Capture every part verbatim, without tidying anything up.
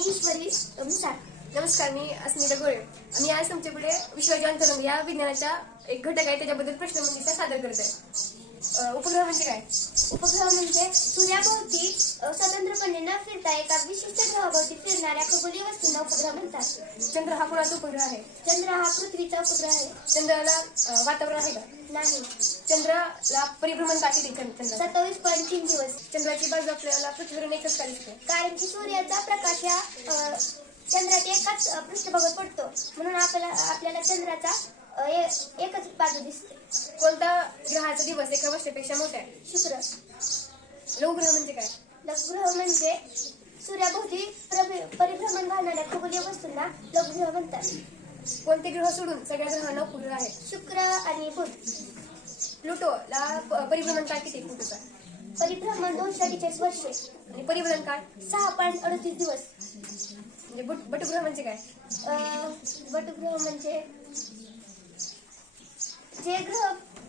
ईश्वरी मिसाळ. नमस्कार, मी अस्मिता गोळे. मी आज तुमच्यापुढे विश्वाचे अंतरंग या विज्ञानाचा एक घटक आहे त्याच्याबद्दल प्रश्नमंजुषा सादर करत आहे. उपग्रह म्हणजे काय? उपग्रह म्हणजे सूर्याभोवती स्वतंत्रपणे न फिरता एका विशिष्ट ग्रहाभोवती फिरणाऱ्या खगोलीय वस्तूंना उपग्रह म्हणतात. चंद्र हा कोणाचा उपग्रह आहे? चंद्र हा पृथ्वीचा उपग्रह आहे. चंद्राला वातावरण आहे का? नाही. चंद्राला परिभ्रमण का किती? चंद्र सत्तावीस पॉईंट तीन दिवस. चंद्राची बाजू आपल्याला पृथ्वीवरून एकच का दिसते? कारण की सूर्याचा प्रकाश या चंद्राच्या एकाच पृष्ठभागावर पडतो, म्हणून आपल्याला आपल्याला चंद्राचा एकच बाजू दिसते. कोणता ग्रहाचा दिवस एका वर्षापेक्षा मोठा आहे? शुक्र. लघुग्रह म्हणजे काय? लघुग्रह म्हणजे सूर्याभोवती परिभ्रमण घालणाऱ्या खगोलीय वस्तूंना लघुग्रह म्हणतात. कोणते ग्रह सोडून सगळ्या ग्रहांना उपग्रह आहेत? शुक्र आणि बुध. प्लुटोला परिभ्रमण काळ किती प्लुटोचा? परिभ्रमण दोनशे अठ्ठेचाळीस वर्षे. आणि परिभ्रमण काळ सहा पॉईंट अडतीस दिवस. म्हणजे बटुग्रह म्हणजे काय? बटुग्रह म्हणजे जे ग्रह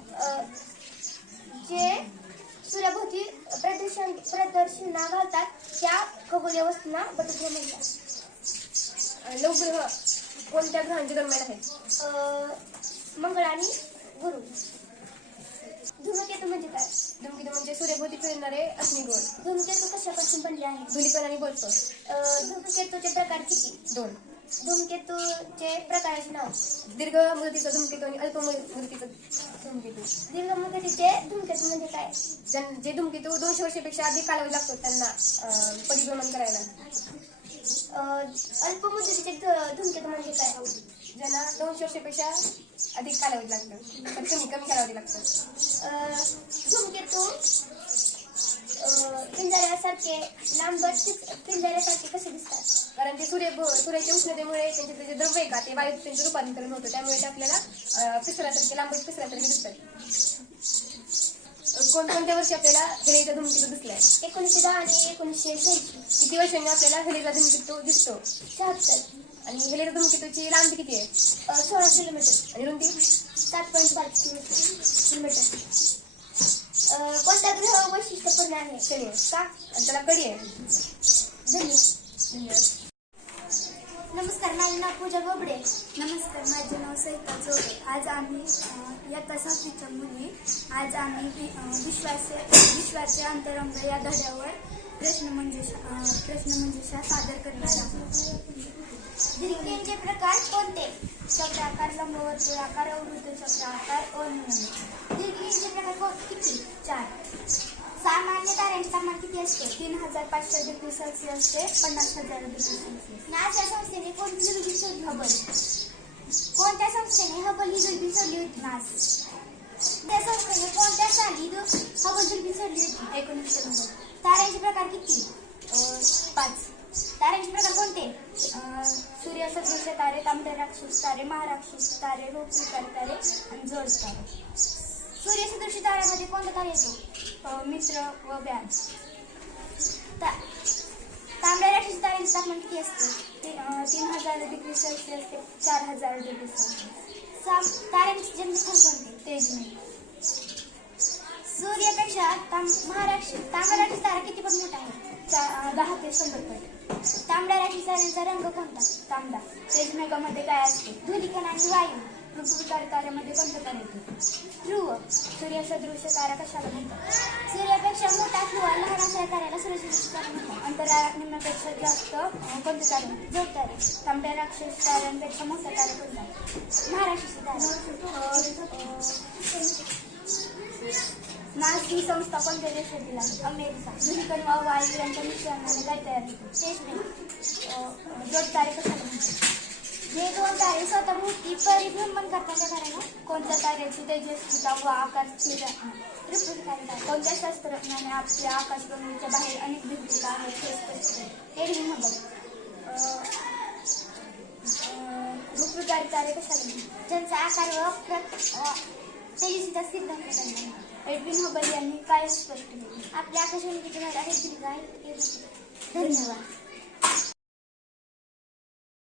जे सूर्याभोवती प्रदर्शन प्रदर्शना घालतात त्या खगोलीय वस्तूंना बटुग्रह म्हणतात. लघुग्रह कोणत्या ग्रहांच्या दरम्यान आहेत? मंगळ आणि गुरु. धूमकेतू म्हणजे काय? धूमकेतू म्हणजे सूर्याभोवती फिरणारे अग्निगोळ. धूमकेतू कशापासून बनले आहेत? धुलीकण आणि बर्फ. धूमकेतूचे प्रकार किती? दोन. धूमकेतूचे प्रकाराचे नाव? दीर्घ मुदतीचा धूमकेतू आणि अल्प मुदतीचा धूमकेतू. दीर्घ मुदतीचे धूमकेतू म्हणजे काय? जे धूमकेतू दोनशे वर्षापेक्षा अधिक कालावधी लागतो त्यांना परिभ्रमण करायला. अल्प मुदतीचे धूमकेतू म्हणजे काय? ज्यांना दोनशे वर्षापेक्षा अधिक कालावधी लागतो पण कमी कमी कालावधी लागतो. धूमकेतू पिंजऱ्यासारखे लांबट पिंजऱ्यासारखे कसे दिसतात? कारण ते सूर्य सूर्याच्या उष्णतेमुळे त्यांचे त्याचे द्रव्य आहे का ते वायूत त्यांचं रूपांतरण होतं, त्यामुळे ते आपल्याला पिसऱ्यासारखे लांबट पिसऱ्यासारखे दिसतात. कोणकोणत्या वर्षी आपल्याला हेलेचा धूमकेतू दिसलाय? एकोणीसशे दहा आणि एकोणीसशे शहाऐंशी. किती वर्षांनी आपल्याला हेलेचा धूमकेतू दिसतो? शहात्तर. आणि हेलेचा धूमकेतूची लांबी किती आहे? सोळा किलोमीटर. आणि रुंदी? सात पॉईंट पाच किलोमीटर. कोणता ग्रह वैशिष्ट्यपूर्ण आहे? शनी. का? आणि त्याला कडी आहे. धन्यवाद. नमस्कार, माझे नाव पूजा बोबडे. नमस्कार, माझे नाव सहिता चौबे. आज आम्ही इयत्ता सातवीच्या मुली आज आम्ही विश्वाचे विश्वाचे अंतरंग या धड्यावर प्रश्नमंजुषा प्रश्नमंजुषा सादर करणार आहोत. दीर्घिकेचे प्रकार कोणते? चक्राकार, लंबवर्तुळाकार, अवृत्त चक्राकार, अनियमित. दीर्घिकेचे प्रकार किती? चार. सामान्य ताऱ्यांचे तापमान किती असते? तीन हजार पाचशे डिग्री सेल्सिअस असते पन्नास हजार डिग्री सेल्सिअस. नासा संस्थेने कोणती दुर्बीण शोधली? हबल. कोणत्या संस्थेने हबल ही दुर्बीण शोधली होती? नास. त्या संस्थेने कोणत्या साली हबल दुर्बीण शोधली होती? एकोणीसशे नव्वद. ताऱ्यांचे प्रकार किती? पाच. ताऱ्यांचे प्रकार कोणते? सूर्यसदृश तारे, तांबडे राक्षस तारे, महाराक्षस तारे, रोपविकारी तारे आणि जड तारे. सूर्यसदृश ताऱ्यामध्ये कोणता तारा येतो? मित्र व व्याज. तांबड्या राक्षसी ताऱ्याचे तापमान किती असते? तीन हजार डिग्री सेल्सिअस ते चार हजार डिग्री सेल्सिअस. ताऱ्यांचे जन्मस्थान कोणते? तेजनी. सूर्यापेक्षा महाराष्ट्र तांबड्या राक्षसी तारा किती पण मोठा आहे? दहा ते शंभर पट. तांबड्या राक्षसी ताऱ्यांचा रंग कोणता? तांबडा. तेजमेघामध्ये काय असते? धूलिकण आणि वायू. पृथ्वीकारी ताऱ्यामध्ये कोणतं तारा येतो? ध्रुव. सूर्यसदृश तारा कशाला म्हणतात? सूर्यापेक्षा मोठा किंवा लहान असणाऱ्या ताऱ्याला सूर्यसदृश तारा म्हणतात. अंतराळात निम्म्यापेक्षा जास्त कोणते तारे? जोड तारे. तांबड्या राक्षस ताऱ्यांपेक्षा मोठा तारा कोणता? महाराष्ट्राची तारा. नास ही संस्था कोणत्या देशातील आहे? अमेरिका. धूलिकण व वायू यांच्या मिश्रणाने काय तयार होते? तेजमेघ. जोड तारे कशाला म्हणतात? जे दोन तारे स्वतःभोवती परिभ्रमण करतात त्या ताऱ्याला कोणत्या ताऱ्याची तेजस्विता व आकार स्थिर आहे? त्रिपुटी तारा. कोणत्या शास्त्रज्ञाने आपल्या आकाशगंगेच्या बाहेर अनेक भिंतिका आहेत हे स्पष्ट केले? Edwin Hubble. रूपविकारी तारे कशाला म्हणतात? ज्यांचा आकार व तेजस्विता स्थिर त्यांना. एडविन हबल यांनी काय स्पष्ट केले? आपल्या आकाशगंगेच्या बाहेर अनेक भिंतिका आहेत. धन्यवाद.